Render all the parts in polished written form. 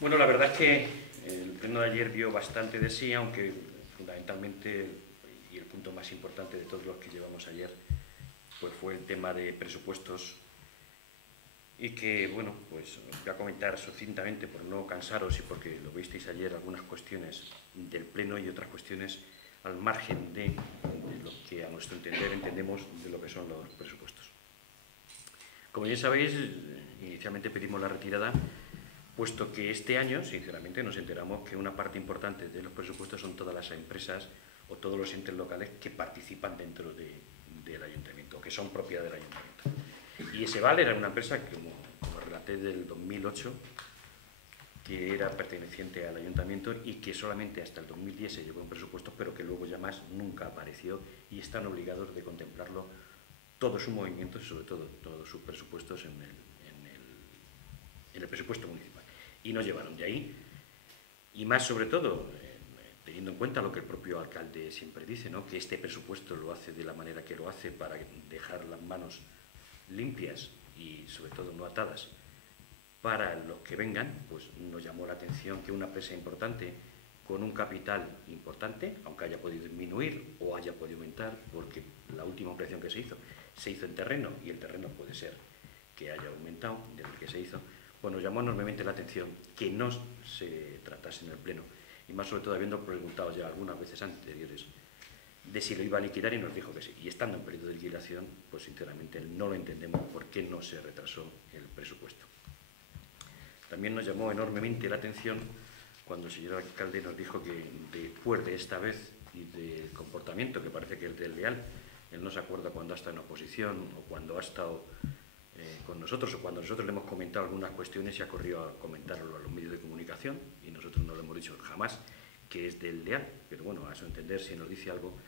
Bueno, la verdad es que el pleno de ayer vio bastante de sí, aunque fundamentalmente, y el punto más importante de todos los que llevamos ayer, pues fue el tema de presupuestos, y que, bueno, pues os voy a comentar sucintamente por no cansaros y porque lo visteis ayer, algunas cuestiones del pleno y otras cuestiones al margen de lo que a nuestro entender entendemos de lo que son los presupuestos. Como ya sabéis, inicialmente pedimos la retirada, puesto que este año, sinceramente, nos enteramos que una parte importante de los presupuestos son todas las empresas o todos los entes locales que participan dentro del ayuntamiento, que son propiedad del ayuntamiento. Y ese Vale era una empresa que, como relaté, del 2008, que era perteneciente al ayuntamiento y que solamente hasta el 2010 se llevó en presupuestos, pero que luego ya más nunca apareció, y están obligados de contemplarlo todo su movimiento y sobre todo todos sus presupuestos en el presupuesto municipal. Y nos llevaron de ahí, y más sobre todo, teniendo en cuenta lo que el propio alcalde siempre dice, ¿no?, que este presupuesto lo hace de la manera que lo hace para dejar las manos limpias y sobre todo no atadas para los que vengan. Pues nos llamó la atención que una empresa importante, con un capital importante, aunque haya podido disminuir o haya podido aumentar, porque la última operación que se hizo en terreno, y el terreno puede ser que haya aumentado desde que se hizo, pues nos llamó enormemente la atención que no se tratase en el pleno, y más sobre todo habiendo preguntado ya algunas veces anteriores de si lo iba a liquidar, y nos dijo que sí. Y estando en periodo de liquidación, pues sinceramente no lo entendemos por qué no se retrasó el presupuesto. También nos llamó enormemente la atención cuando el señor alcalde nos dijo que después de esta vez y del comportamiento que parece que es desleal, él no se acuerda cuando ha estado en oposición o cuando ha estado con nosotros, o cuando nosotros le hemos comentado algunas cuestiones y ha corrido a comentarlo a los medios de comunicación, y nosotros no le hemos dicho jamás que es desleal, pero bueno, a su entender, si nos dice algo,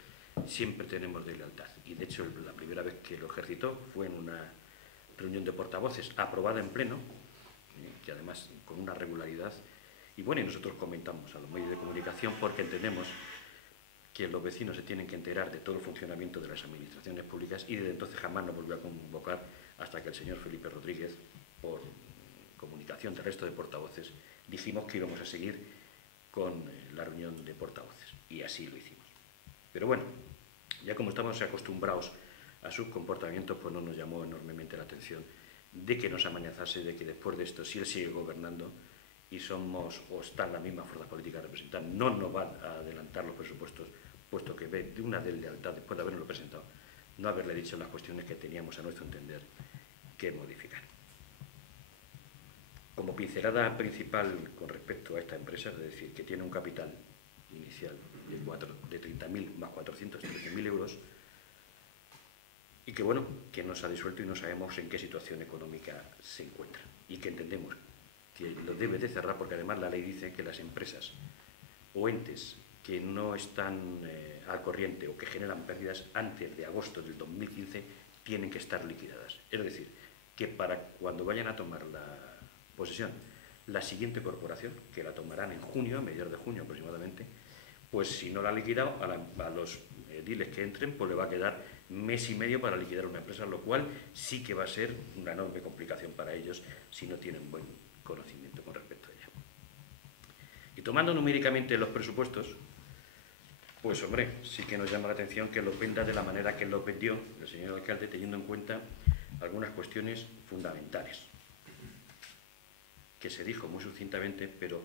siempre tenemos deslealtad. Y de hecho, la primera vez que lo ejercitó fue en una reunión de portavoces aprobada en pleno, que además con una regularidad. Y bueno, y nosotros comentamos a los medios de comunicación porque entendemos que los vecinos se tienen que enterar de todo el funcionamiento de las administraciones públicas, y desde entonces jamás nos volvió a convocar hasta que el señor Felipe Rodríguez, por comunicación del resto de portavoces, dijimos que íbamos a seguir con la reunión de portavoces, y así lo hicimos. Pero bueno, ya como estamos acostumbrados a sus comportamientos, pues no nos llamó enormemente la atención de que nos amenazase de que después de esto, si él sigue gobernando y somos o están la misma fuerza política representada, no nos van a adelantar los presupuestos, puesto que ve de una deslealtad después de haberlo presentado, no haberle dicho las cuestiones que teníamos a nuestro entender que modificar. Como pincelada principal con respecto a esta empresa, es decir, que tiene un capital inicial de 30.000 más 413.000 euros, y que bueno, que no se ha disuelto y no sabemos en qué situación económica se encuentra, y que entendemos que lo debe de cerrar, porque además la ley dice que las empresas o entes que no están al corriente o que generan pérdidas antes de agosto del 2015 tienen que estar liquidadas. Es decir, que para cuando vayan a tomar la posesión la siguiente corporación, que la tomarán en junio, a mediados de junio aproximadamente, pues si no la ha liquidado, a los ediles que entren, pues le va a quedar mes y medio para liquidar una empresa, lo cual sí que va a ser una enorme complicación para ellos si no tienen buen conocimiento con respecto a ella. Y tomando numéricamente los presupuestos, pues hombre, sí que nos llama la atención que los venda de la manera que los vendió el señor alcalde, teniendo en cuenta algunas cuestiones fundamentales, que se dijo muy sucintamente, pero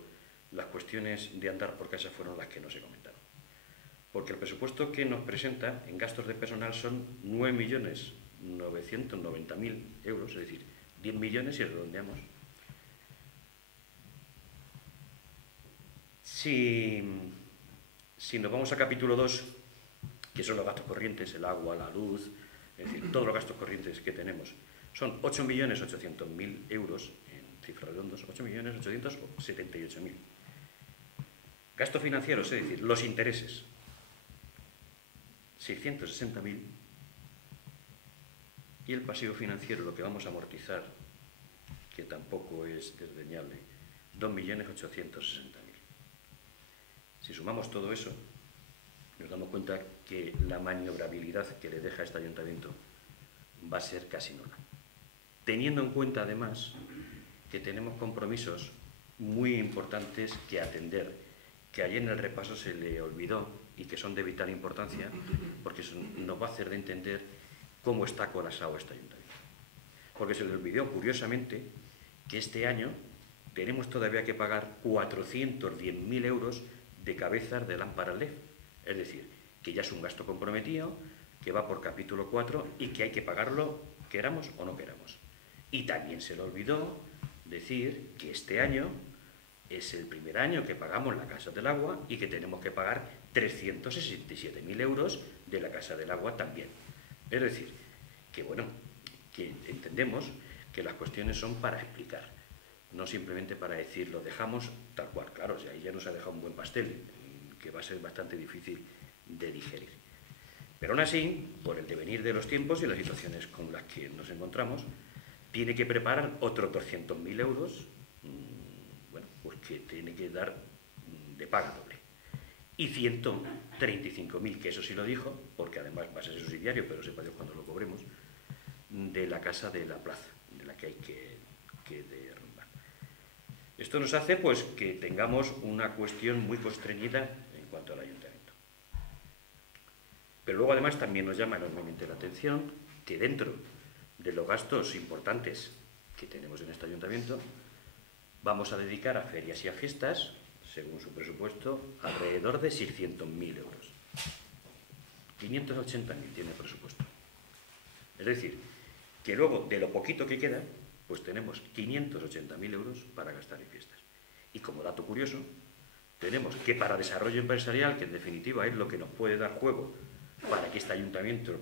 las cuestiones de andar por casa fueron las que no se comentaron. Porque el presupuesto que nos presenta en gastos de personal son 9.990.000 euros, es decir, 10 millones si redondeamos. Si nos vamos a capítulo 2, que son los gastos corrientes, el agua, la luz, es decir, todos los gastos corrientes que tenemos, son 8.800.000 euros, en cifras redondas, 8.878.000. Gastos financieros, es decir, los intereses, 660.000, y el pasivo financiero, lo que vamos a amortizar, que tampoco es desdeñable, 2.860.000. Si sumamos todo eso, nos damos cuenta que la maniobrabilidad que le deja a este ayuntamiento va a ser casi nula. Teniendo en cuenta, además, que tenemos compromisos muy importantes que atender, que ayer en el repaso se le olvidó y que son de vital importancia, porque eso nos va a hacer de entender cómo está colapsado este ayuntamiento. Porque se le olvidó, curiosamente, que este año tenemos todavía que pagar 410.000 euros de cabezas de lámparas LED. Es decir, que ya es un gasto comprometido, que va por capítulo 4 y que hay que pagarlo, queramos o no queramos. Y también se le olvidó decir que este año es el primer año que pagamos la Casa del Agua y que tenemos que pagar 367.000 euros de la Casa del Agua también. Es decir, que bueno, que entendemos que las cuestiones son para explicar, no simplemente para decir lo dejamos tal cual. Claro, o sea, ahí ya nos ha dejado un buen pastel, que va a ser bastante difícil de digerir. Pero aún así, por el devenir de los tiempos y las situaciones con las que nos encontramos, tiene que preparar otros 200.000 euros, bueno, pues que tiene que dar de paga doble. Y 135.000, que eso sí lo dijo, porque además va a ser subsidiario, pero sepa Dios cuando lo cobremos, de la casa de la plaza, de la que hay que derrumbar. Esto nos hace pues que tengamos una cuestión muy constreñida en cuanto al ayuntamiento. Pero luego además también nos llama enormemente la atención que dentro de los gastos importantes que tenemos en este ayuntamiento vamos a dedicar a ferias y a fiestas, según su presupuesto, alrededor de 600.000 euros. 580.000 tiene presupuesto. Es decir, que luego de lo poquito que queda, pues tenemos 580.000 euros para gastar en fiestas. Y como dato curioso, tenemos que para desarrollo empresarial, que en definitiva es lo que nos puede dar juego para que este ayuntamiento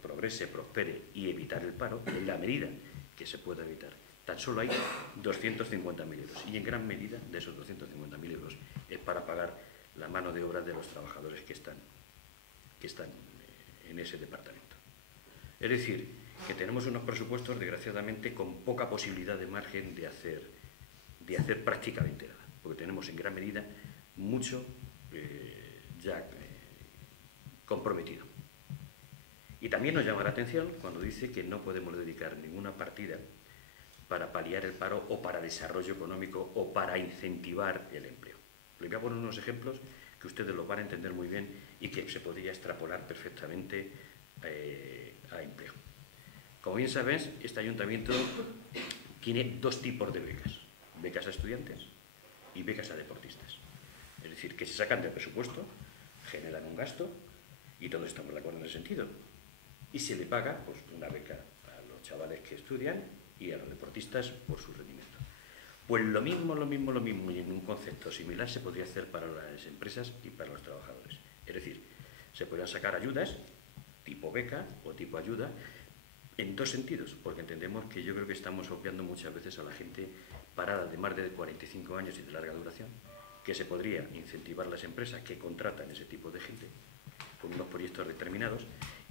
progrese, prospere y evitar el paro, en la medida que se pueda evitar, tan solo hay 250.000 euros. Y en gran medida de esos 250.000 euros es para pagar la mano de obra de los trabajadores que están en ese departamento. Es decir, que tenemos unos presupuestos, desgraciadamente, con poca posibilidad de margen de hacer prácticamente nada, porque tenemos en gran medida mucho ya comprometido. Y también nos llama la atención cuando dice que no podemos dedicar ninguna partida para paliar el paro o para desarrollo económico o para incentivar el empleo. Les voy a poner unos ejemplos que ustedes los van a entender muy bien y que se podría extrapolar perfectamente a empleo. Como bien sabes, este ayuntamiento tiene dos tipos de becas: becas a estudiantes y becas a deportistas. Es decir, que se sacan del presupuesto, generan un gasto y todos estamos de acuerdo en ese sentido. Y se le paga pues, una beca a los chavales que estudian y a los deportistas por su rendimiento. Pues lo mismo y en un concepto similar se podría hacer para las empresas y para los trabajadores. Es decir, se podrían sacar ayudas tipo beca o tipo ayuda en dos sentidos, porque entendemos que yo creo que estamos obviando muchas veces a la gente parada de más de 45 años y de larga duración, que se podría incentivar las empresas que contratan ese tipo de gente con unos proyectos determinados,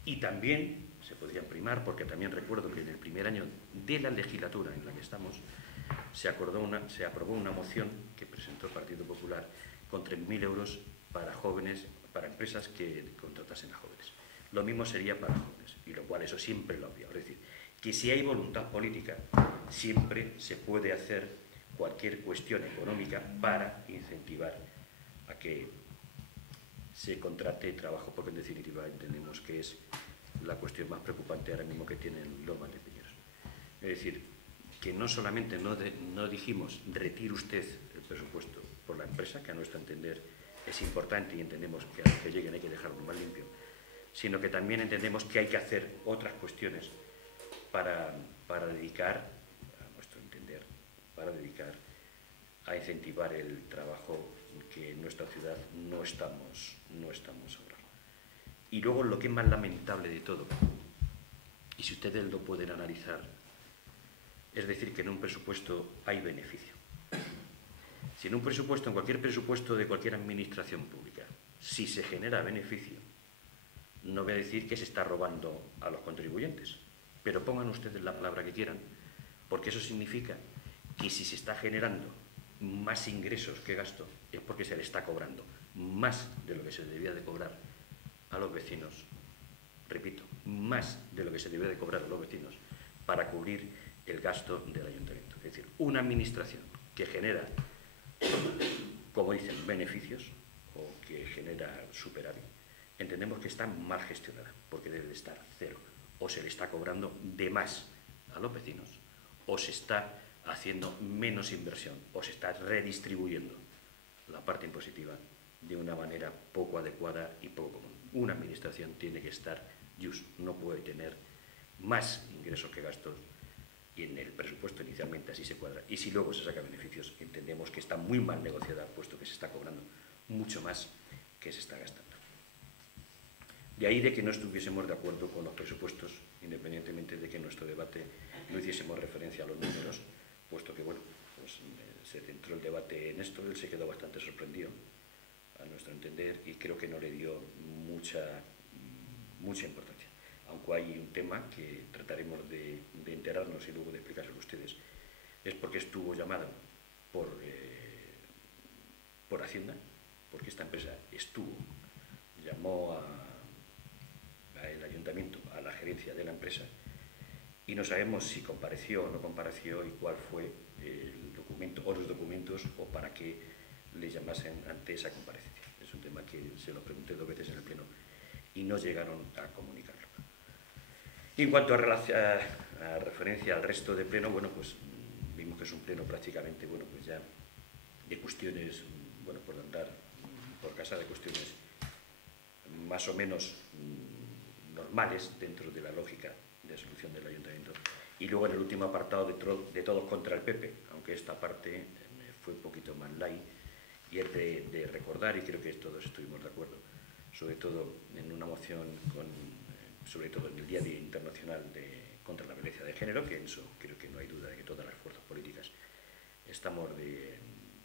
y también se podrían primar, porque también recuerdo que en el primer año de la legislatura en la que estamos se aprobó una moción que presentó el Partido Popular con 3.000 euros para jóvenes, para empresas que contratasen a jóvenes. Lo mismo sería para jóvenes, y lo cual eso siempre lo obvio. Es decir, que si hay voluntad política, siempre se puede hacer cualquier cuestión económica para incentivar a que se contrate trabajo, porque en definitiva entendemos que es la cuestión más preocupante ahora mismo que tienen los valdepeñeros. Es decir, que no solamente no dijimos retire usted el presupuesto por la empresa, que a nuestro entender es importante y entendemos que a los que lleguen hay que dejarlo más limpio, sino que también entendemos que hay que hacer otras cuestiones para dedicar, a nuestro entender, para dedicar a incentivar el trabajo que en nuestra ciudad no estamos ahora. Y luego lo que es más lamentable de todo, y si ustedes lo pueden analizar, es decir, que en un presupuesto hay beneficio. Si en un presupuesto, en cualquier presupuesto de cualquier administración pública, si se genera beneficio, no voy a decir que se está robando a los contribuyentes, pero pongan ustedes la palabra que quieran, porque eso significa que si se está generando más ingresos que gasto, es porque se le está cobrando más de lo que se debía de cobrar a los vecinos, repito, más de lo que se debía de cobrar a los vecinos para cubrir el gasto del ayuntamiento. Es decir, una administración que genera como dicen, beneficios o que genera superávit, entendemos que está mal gestionada, porque debe de estar cero. O se le está cobrando de más a los vecinos, o se está haciendo menos inversión, o se está redistribuyendo la parte impositiva de una manera poco adecuada y poco común. Una administración tiene que estar just, no puede tener más ingresos que gastos, y en el presupuesto inicialmente así se cuadra. Y si luego se saca beneficios, entendemos que está muy mal negociada, puesto que se está cobrando mucho más que se está gastando. De ahí de que no estuviésemos de acuerdo con los presupuestos, independientemente de que en nuestro debate no hiciésemos referencia a los números, puesto que, bueno, pues se centró el debate en esto. Él se quedó bastante sorprendido, a nuestro entender, y creo que no le dio mucha importancia. Aunque hay un tema que trataremos de enterarnos y luego de explicárselo a ustedes, es porque estuvo llamado por Hacienda, porque esta empresa llamó al ayuntamiento, a la gerencia de la empresa, y no sabemos si compareció o no compareció y cuál fue el documento o los documentos o para qué le llamasen ante esa comparecencia. Es un tema que se lo pregunté 2 veces en el pleno y no llegaron a comunicarlo. Y en cuanto a referencia al resto de pleno, bueno, pues vimos que es un pleno prácticamente, bueno, pues ya de cuestiones, bueno, por andar por casa, de cuestiones más o menos normales dentro de la lógica de solución del ayuntamiento. Y luego en el último apartado de todos contra el PP, aunque esta parte fue un poquito más light, y es de recordar, y creo que todos estuvimos de acuerdo, sobre todo en una moción sobre todo en el Día Internacional contra la Violencia de Género, que en eso creo que no hay duda de que todas las fuerzas políticas estamos de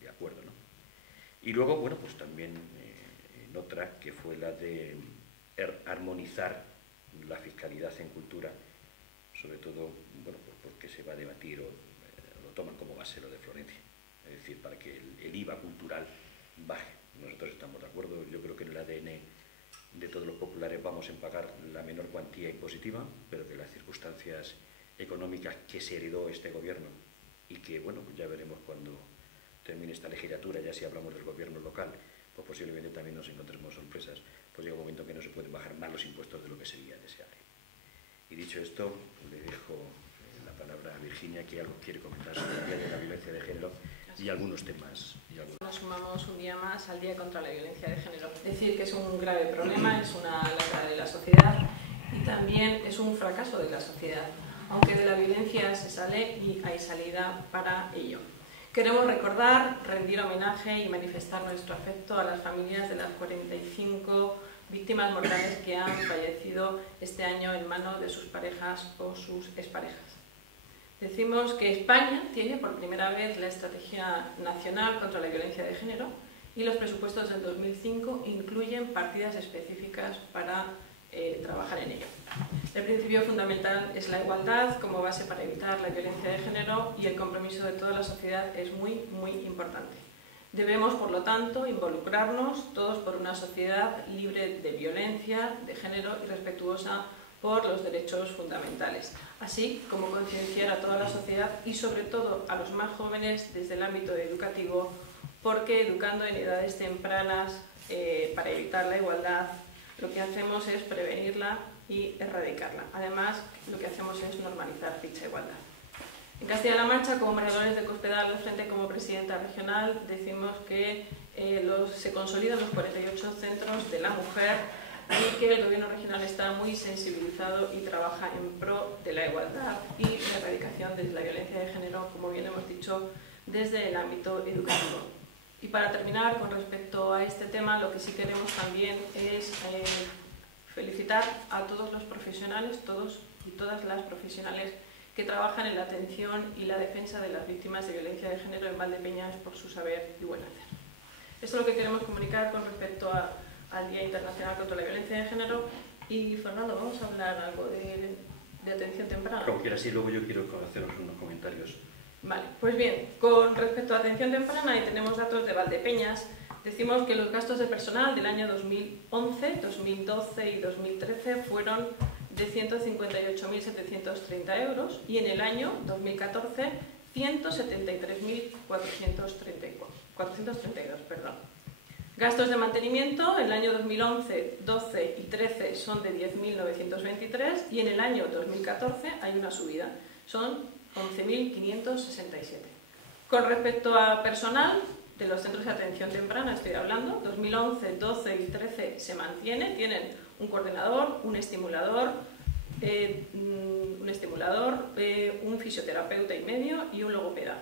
acuerdo, ¿no? Y luego, bueno, pues también en otra, que fue la de armonizar la fiscalidad en cultura, sobre todo, bueno, pues porque se va a debatir o lo toman como base lo de Florencia, es decir, para que el IVA cultural baje. Nosotros estamos de acuerdo. Yo creo que en el ADN de todos los populares vamos a pagar la menor cuantía impositiva, pero que las circunstancias económicas que se heredó este gobierno y que, bueno, pues ya veremos cuando termine esta legislatura, ya si hablamos del gobierno local, pues posiblemente también nos encontremos sorpresas, pues llega un momento que no se pueden bajar más los impuestos de lo que sería deseable. Y dicho esto, le dejo la palabra a Virginia, que algo quiere comentar sobre el Día de la Violencia de Género y algunos temas. Nos sumamos un día más al Día contra la Violencia de Género. Decir que es un grave problema, es una lacra de la sociedad y también es un fracaso de la sociedad, aunque de la violencia se sale y hay salida para ello. Queremos recordar, rendir homenaje y manifestar nuestro afecto a las familias de las 45 víctimas mortales que han fallecido este año en manos de sus parejas o sus exparejas. Decimos que España tiene por primera vez la Estrategia Nacional contra la Violencia de Género y los presupuestos del 2005 incluyen partidas específicas para trabajar en ello. El principio fundamental es la igualdad como base para evitar la violencia de género y el compromiso de toda la sociedad es muy, muy importante. Debemos, por lo tanto, involucrarnos todos por una sociedad libre de violencia de género y respetuosa por los derechos fundamentales, así como concienciar a toda la sociedad y sobre todo a los más jóvenes desde el ámbito educativo, porque educando en edades tempranas para evitar la igualdad, lo que hacemos es prevenirla y erradicarla. Además, lo que hacemos es normalizar dicha igualdad. En Castilla-La Mancha, como Moradores de Cospedal al frente como presidenta regional, decimos que se consolidan los 48 centros de la mujer y que el gobierno regional está muy sensibilizado y trabaja en pro de la igualdad y la erradicación de la violencia de género, como bien hemos dicho, desde el ámbito educativo. Y para terminar, con respecto a este tema, lo que sí queremos también es felicitar a todos los profesionales, todos y todas las profesionales que trabajan en la atención y la defensa de las víctimas de violencia de género en Valdepeñas por su saber y buen hacer. Esto es lo que queremos comunicar con respecto al Día Internacional contra la Violencia de Género. Y Fernando, vamos a hablar algo de atención temprana. Como quieras, y luego yo quiero haceros unos comentarios. Vale, pues bien, con respecto a atención temprana, y tenemos datos de Valdepeñas, decimos que los gastos de personal del año 2011, 2012 y 2013 fueron de 158.730 euros y en el año 2014 173.434. 432, perdón. Gastos de mantenimiento, en el año 2011, 12 y 13 son de 10.923 y en el año 2014 hay una subida, son 11.567. Con respecto a personal de los centros de atención temprana, estoy hablando, 2011, 12 y 13 se mantiene, tienen un coordinador, un estimulador, un fisioterapeuta y medio y un logopeda.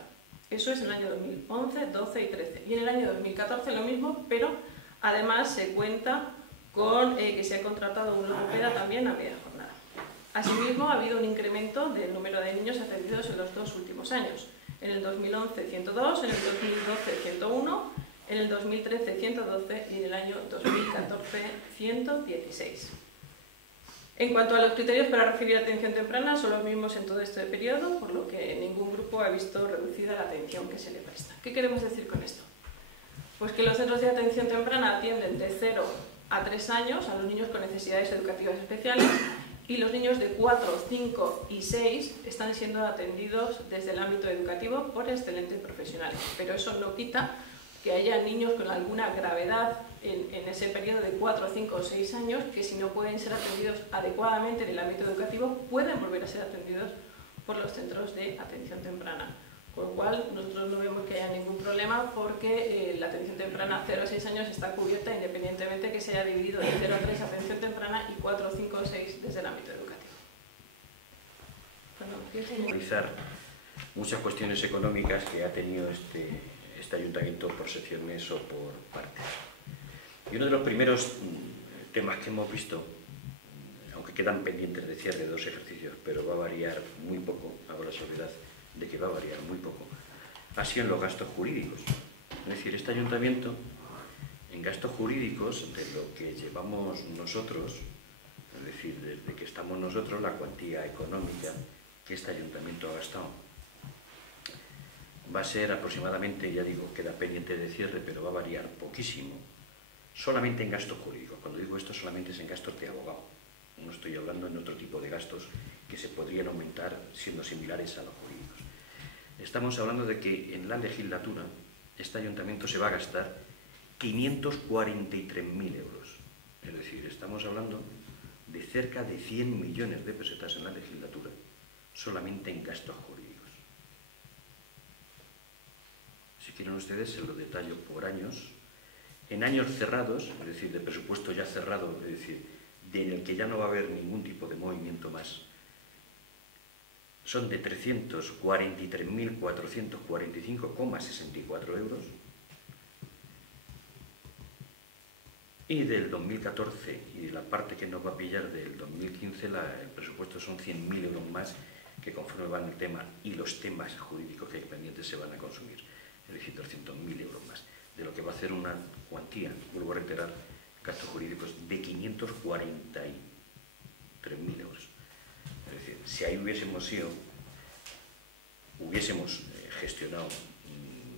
Eso es en el año 2011, 12 y 13. Y en el año 2014 lo mismo, pero además se cuenta con que se ha contratado un logopeda también a media jornada. Asimismo, ha habido un incremento del número de niños atendidos en los 2 últimos años. En el 2011, 102, en el 2012, 101, en el 2013, 112 y en el año 2014, 116. En cuanto a los criterios para recibir atención temprana, son los mismos en todo este periodo, por lo que ningún grupo ha visto reducida la atención que se le presta. ¿Qué queremos decir con esto? Pues que los centros de atención temprana atienden de 0 a 3 años a los niños con necesidades educativas especiales y los niños de 4, 5 y 6 están siendo atendidos desde el ámbito educativo por excelentes profesionales. Pero eso no quita que haya niños con alguna gravedad en ese periodo de 4, 5 o 6 años que si no pueden ser atendidos adecuadamente en el ámbito educativo pueden volver a ser atendidos por los centros de atención temprana. Con lo cual nosotros no vemos que haya ningún problema porque la atención temprana 0 a 6 años está cubierta independientemente que se haya dividido de 0 a 3 atención temprana y 4, 5 o 6 desde el ámbito educativo. Analizar muchas cuestiones económicas que ha tenido este ayuntamiento por secciones o por partes. Y uno de los primeros temas que hemos visto, aunque quedan pendientes de cierre 2 ejercicios, pero va a variar muy poco, hago la salvedad de que va a variar muy poco, ha sido en los gastos jurídicos. Es decir, este ayuntamiento, en gastos jurídicos, de lo que llevamos nosotros, es decir, desde que estamos nosotros, la cuantía económica que este ayuntamiento ha gastado va a ser aproximadamente, ya digo, queda pendiente de cierre, pero va a variar poquísimo, solamente en gastos jurídicos. Cuando digo esto, solamente es en gastos de abogado. No estoy hablando en otro tipo de gastos que se podrían aumentar siendo similares a los jurídicos. Estamos hablando de que en la legislatura este ayuntamiento se va a gastar 543.000 euros. Es decir, estamos hablando de cerca de 100 millones de pesetas en la legislatura solamente en gastos jurídicos. Si quieren ustedes, se lo detallo por años. En años cerrados, es decir, de presupuesto ya cerrado, es decir, en el que ya no va a haber ningún tipo de movimiento más, son de 343.445,64 euros. Y del 2014 y la parte que nos va a pillar del 2015, el presupuesto son 100.000 euros más que conforme van el tema y los temas jurídicos que hay pendientes se van a consumir. Es decir, 200.000 euros más, de lo que va a hacer una cuantía, vuelvo a reiterar, gastos jurídicos de 543.000 euros. Es decir, si ahí hubiésemos gestionado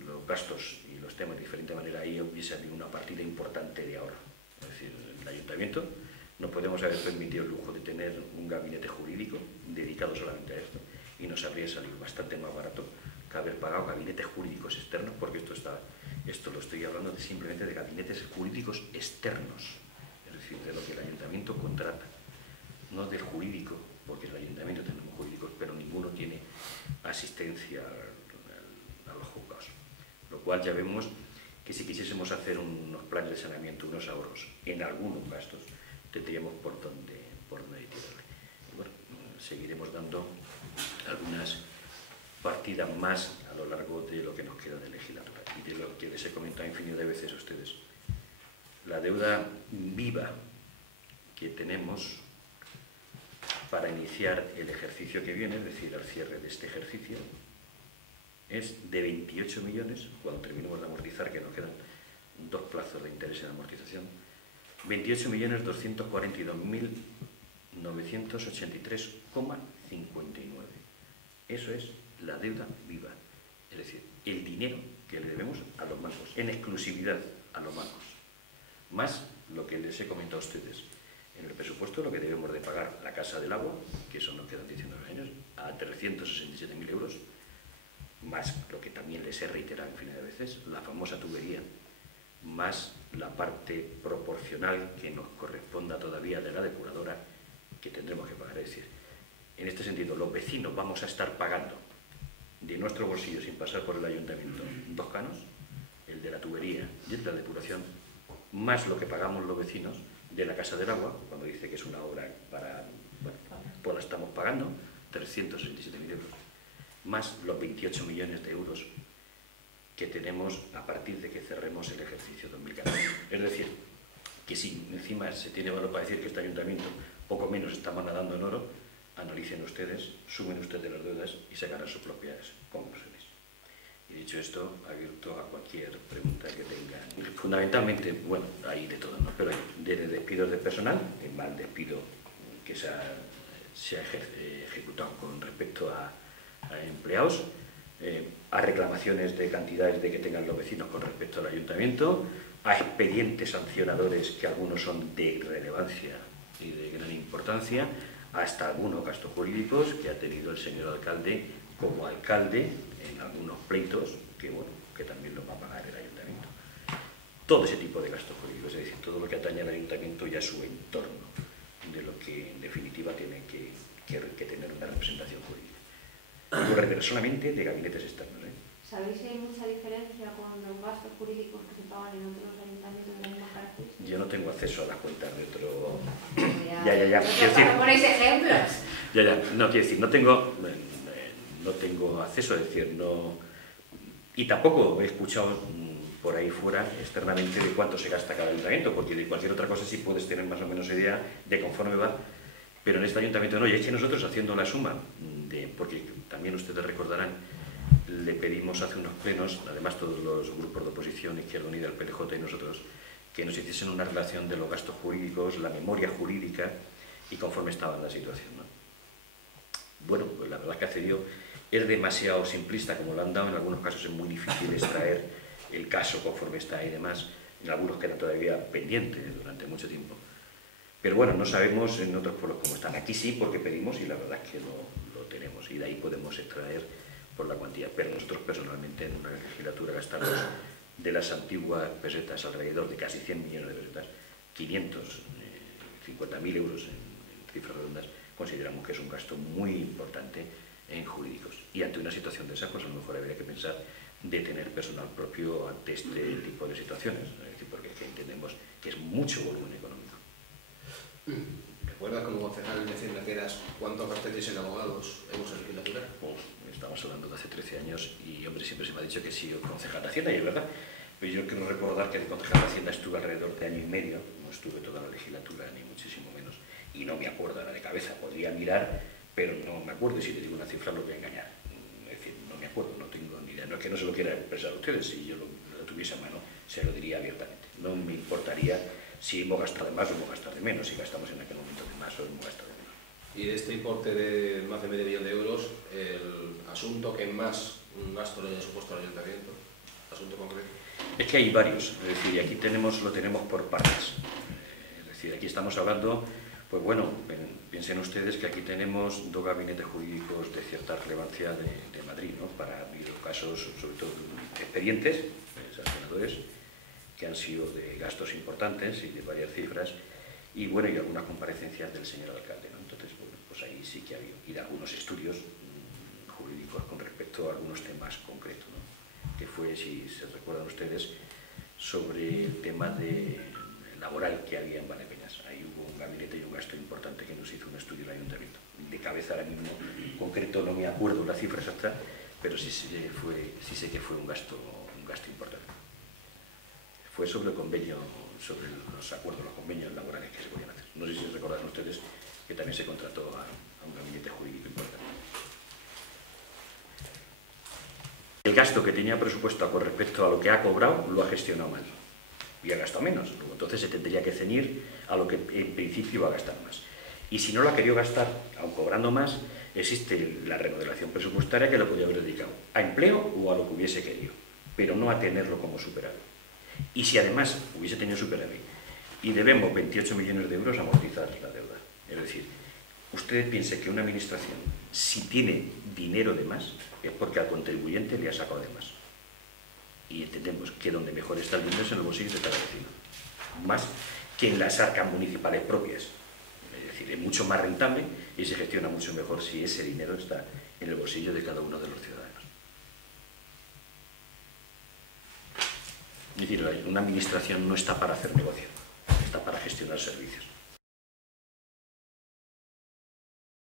los gastos y los temas de diferente manera, ahí hubiese habido una partida importante de ahorro. Es decir, el ayuntamiento no podemos haber permitido el lujo de tener un gabinete jurídico dedicado solamente a esto y nos habría salido bastante más barato que haber pagado gabinetes jurídicos externos, porque esto lo estoy hablando simplemente de gabinetes jurídicos externos, es decir, de lo que el ayuntamiento contrata, no del jurídico, porque el ayuntamiento tenemos jurídicos, pero ninguno tiene asistencia a los juzgados. Lo cual ya vemos que si quisiésemos hacer unos planes de saneamiento, unos ahorros en algunos gastos, tendríamos por dónde tirarle. Y bueno, seguiremos dando algunas partidas más a lo largo de lo que nos queda de legislatura. Y de lo que les he comentado infinidad de veces a ustedes. La deuda viva que tenemos para iniciar el ejercicio que viene, es decir, al cierre de este ejercicio, es de 28 millones, cuando terminemos de amortizar, que nos quedan 2 plazos de interés en amortización, 28.242.983,59. Eso es la deuda viva, es decir, el dinero que le debemos a los bancos, en exclusividad a los bancos, más lo que les he comentado a ustedes. En el presupuesto lo que debemos de pagar la Casa del Agua, que eso nos quedan 19 años, a 367.000 euros, más lo que también les he reiterado infinidad de veces, la famosa tubería, más la parte proporcional que nos corresponda todavía de la depuradora que tendremos que pagar. Es decir, en este sentido, los vecinos vamos a estar pagando de nuestro bolsillo, sin pasar por el ayuntamiento, 2 canos, el de la tubería y el de la depuración, más lo que pagamos los vecinos de la Casa del Agua, cuando dice que es una obra para... Bueno, pues la estamos pagando, 367.000 euros, más los 28 millones de euros que tenemos a partir de que cerremos el ejercicio 2014. Es decir, que si encima se tiene valor para decir que este ayuntamiento poco menos estamos nadando en oro, analicen ustedes, sumen ustedes las deudas y sacarán sus propias conclusiones. Y dicho esto, abierto a cualquier pregunta que tengan. Fundamentalmente, bueno, hay de todo, ¿no? Pero hay desde despidos de personal, el mal despido que se ha ejecutado con respecto a empleados, a reclamaciones de cantidades de que tengan los vecinos con respecto al ayuntamiento, a expedientes sancionadores que algunos son de relevancia y de gran importancia, hasta algunos gastos jurídicos que ha tenido el señor alcalde como alcalde en algunos pleitos que, bueno, que también los va a pagar el ayuntamiento. Todo ese tipo de gastos jurídicos, es decir, todo lo que atañe al ayuntamiento y a su entorno, de lo que en definitiva tiene que tener una representación jurídica. Pero solamente de gabinetes externos. ¿Sabéis si hay mucha diferencia con los gastos jurídicos que se pagan en otros ayuntamientos de la misma característica? Yo no tengo acceso a las cuentas de otro... Ya. ¿No ponéis ejemplos? No, quiero decir, no tengo acceso, es decir, no... Y tampoco he escuchado por ahí fuera externamente de cuánto se gasta cada ayuntamiento, porque de cualquier otra cosa sí puedes tener más o menos idea de conforme va, pero en este ayuntamiento no. Y es que nosotros, haciendo la suma, porque también ustedes recordarán, le pedimos hace unos plenos, además todos los grupos de oposición, Izquierda Unida, el PDJ y nosotros, que nos hiciesen una relación de los gastos jurídicos, la memoria jurídica y conforme estaba en la situación, ¿no? Bueno, pues la verdad es que accedió. Es demasiado simplista, como lo han dado, en algunos casos es muy difícil extraer el caso conforme está y demás, en algunos quedan todavía pendientes durante mucho tiempo. Pero bueno, no sabemos en otros pueblos cómo están. Aquí sí, porque pedimos y la verdad es que lo tenemos y de ahí podemos extraer por la cuantía. Pero nosotros personalmente en una legislatura gastamos de las antiguas pesetas alrededor de casi 100 millones de pesetas, 550.000 euros en cifras redondas, consideramos que es un gasto muy importante en jurídicos. Y ante una situación de esa, pues a lo mejor habría que pensar de tener personal propio ante este tipo de situaciones, es decir, porque es que entendemos que es mucho volumen económico. ¿Recuerdas como concejal de Hacienda que eras cuántos gastéis en abogados en vuestra legislatura? Estamos hablando de hace 13 años y, hombre, siempre se me ha dicho que he sido concejal de Hacienda, y es verdad. Pero yo quiero recordar que de concejal de Hacienda estuve alrededor de año y medio, no estuve toda la legislatura, ni muchísimo menos, y no me acuerdo ahora de cabeza. Podría mirar, pero no me acuerdo, y si le digo una cifra lo voy a engañar. Es decir, no me acuerdo, no tengo ni idea. No es que no se lo quiera expresar a ustedes, si yo lo tuviese a mano, se lo diría abiertamente. No me importaría si hemos gastado de más o hemos gastado de menos, si gastamos en aquel momento de más o hemos gastado de menos. Y de este importe de más de medio millón de euros, el asunto que más gasto le haya supuesto al ayuntamiento, asunto concreto. Es que hay varios, es decir, y aquí lo tenemos por partes. Es decir, aquí estamos hablando, pues bueno, piensen ustedes que aquí tenemos 2 gabinetes jurídicos de cierta relevancia de Madrid, ¿no? Para habido casos, sobre todo expedientes, sancionadores, que han sido de gastos importantes y de varias cifras, y bueno, y algunas comparecencias del señor alcalde, ¿no? Entonces, bueno, pues ahí sí que ha habido, y de algunos estudios jurídicos con respecto a algunos temas concretos, ¿no? Que fue, si se recuerdan ustedes, sobre el tema laboral que había en Valdepeñas. Ahí hubo un gabinete y un gasto importante que nos hizo un estudio el ayuntamiento. De cabeza ahora mismo, en concreto no me acuerdo la cifra exacta, pero sí sé que fue un gasto importante. Fue sobre el convenio, sobre los acuerdos, los convenios laborales que se podían hacer. No sé si recordarán ustedes que también se contrató a un gabinete jurídico importante. El gasto que tenía presupuesto con respecto a lo que ha cobrado lo ha gestionado mal y ha gastado menos. Luego, entonces se tendría que ceñir a lo que en principio va a gastar más. Y si no lo ha querido gastar, aun cobrando más, existe la remodelación presupuestaria que lo podría haber dedicado a empleo o a lo que hubiese querido, pero no a tenerlo como superávit. Y si además hubiese tenido superávit y debemos 28 millones de euros, amortizar la deuda. Es decir, usted piense que una administración, si tiene dinero de más, es porque al contribuyente le ha sacado de más. Y entendemos que donde mejor está el dinero es en los bolsillos de cada vecino, más que en las arcas municipales propias. Es decir, es mucho más rentable y se gestiona mucho mejor si ese dinero está en el bolsillo de cada uno de los ciudadanos. Es decir, una administración no está para hacer negocio, está para gestionar servicios.